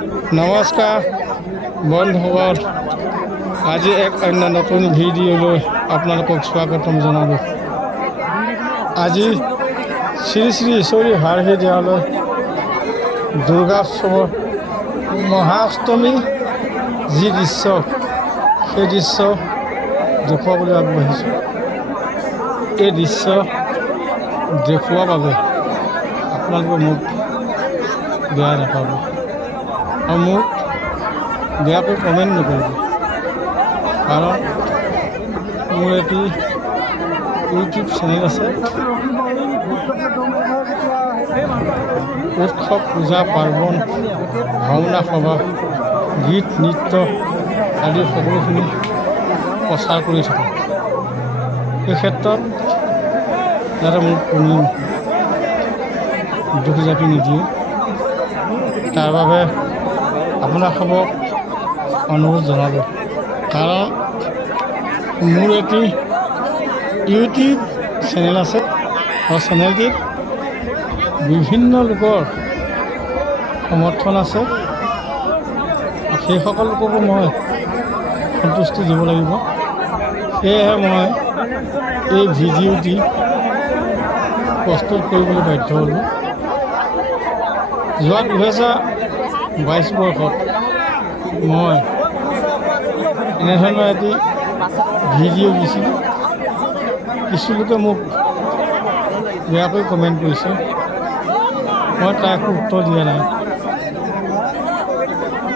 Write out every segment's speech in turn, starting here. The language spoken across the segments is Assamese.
নমস্কাৰ বন্ধুগণ, আজি এক অন্য নতুন ভিডিঅ'লৈ আপোনালোকক স্বাগতম জনালোঁ। আজি শ্ৰী শ্ৰী ঈশ্বৰী হাৰহি দেৱালয় দুৰ্গোৎসৱৰ মহাষ্টমী যি দৃশ্য, সেই দৃশ্য দেখুৱাবলৈ আগবাঢ়িছোঁ। এই দৃশ্য দেখুওৱাৰ বাবে আপোনালোকে মোক বেয়া নাপাব আৰু মোক বেয়াকৈ কমেণ্ট নকৰিব, কাৰণ মোৰ এটি ইউটিউব চেনেল আছে। উৎসৱ, পূজা পাৰ্বণ, ভাওনা সভা, গীত নৃত্য আদি সকলোখিনি প্ৰচাৰ কৰি থাকোঁ। এই ক্ষেত্ৰত যাতে মোক কোনো দুখ জাপি নিদিয়ে, তাৰ বাবে আপোনালোকক অনুৰোধ জনালোঁ। কাৰণ মোৰ এটি ইউটিউব চেনেল আছে আৰু চেনেলটিত বিভিন্ন লোকৰ সমৰ্থন আছে। সেইসকল লোককো মই সন্তুষ্টি দিব লাগিব। সেয়েহে মই এই ভিডিঅ'টি প্ৰস্তুত কৰিবলৈ বাধ্য হ'লোঁ। যোৱা 2022 বৰ্ষত মই এনেধৰণৰ এটি ভিডিঅ' দিছিলোঁ। কিছু লোকে মোক বেয়াকৈ কমেণ্ট কৰিছে, মই তাৰ একো উত্তৰ দিয়া নাই।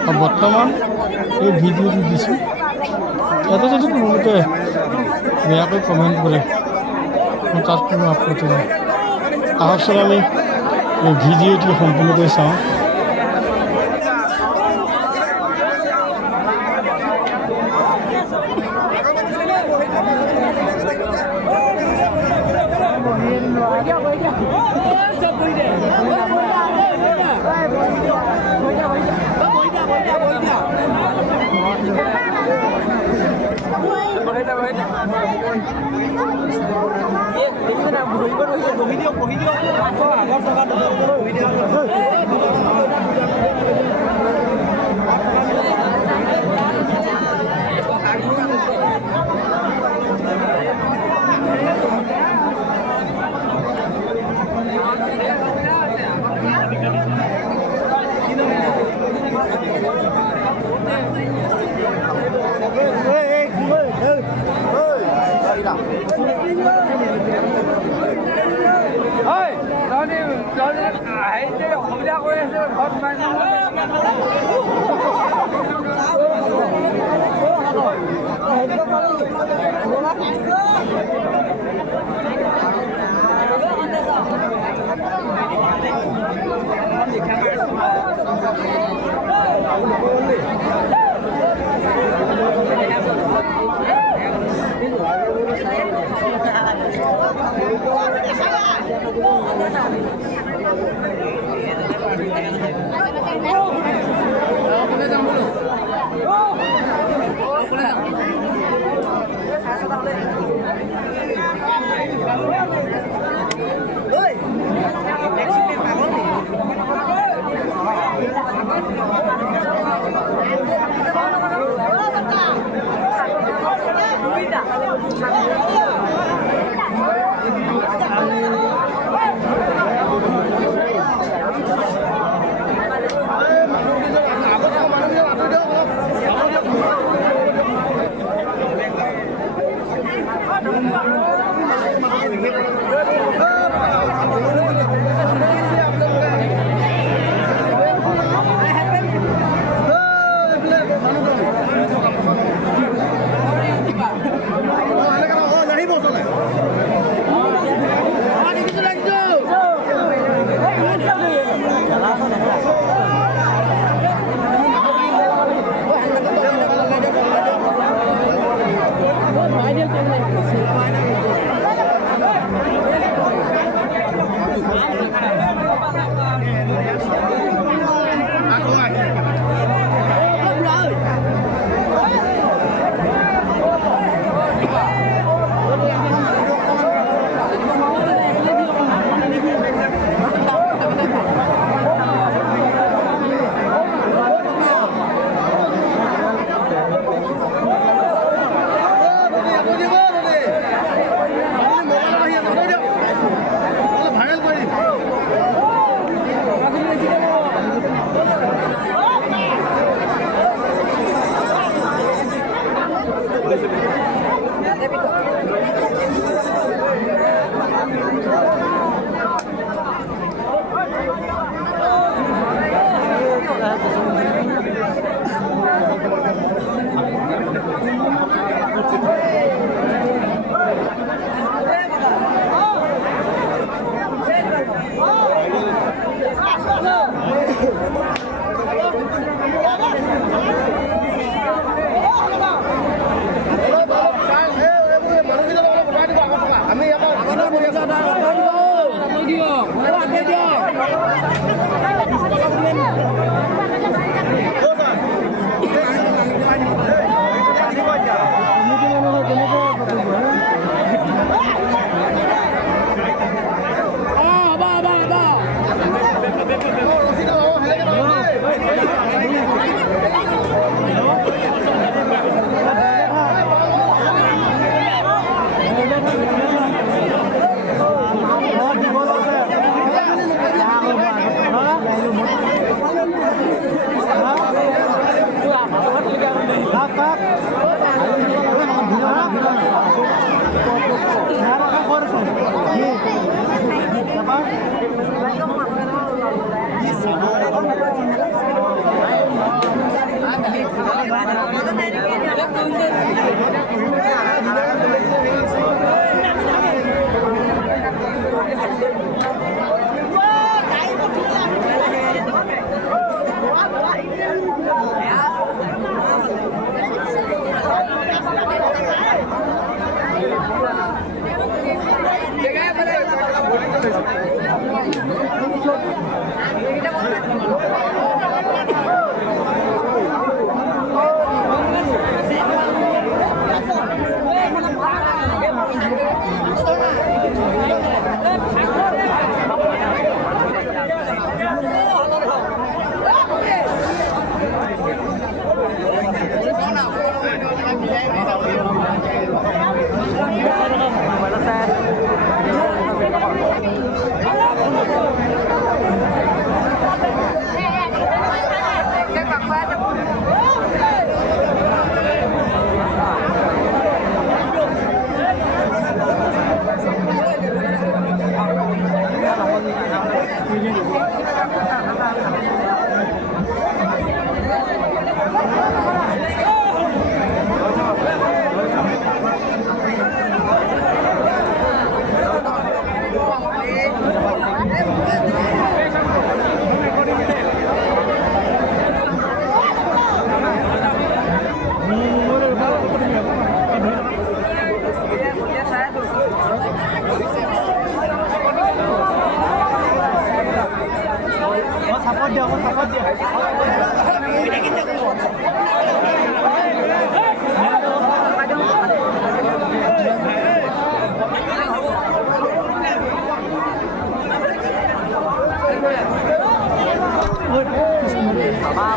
আৰু বৰ্তমান এই ভিডিঅ'টো দিছোঁ, ইয়াতে যদি কোনোলোকে বেয়াকৈ কমেণ্ট কৰে, মোৰ তাত কোনো আপত্তি নাই। আহকচোন আমি এই ভিডিঅ'টি সম্পূৰ্ণকৈ চাওঁ। Hãy subscribe cho kênh Ghiền Mì Gõ để không bỏ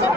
lỡ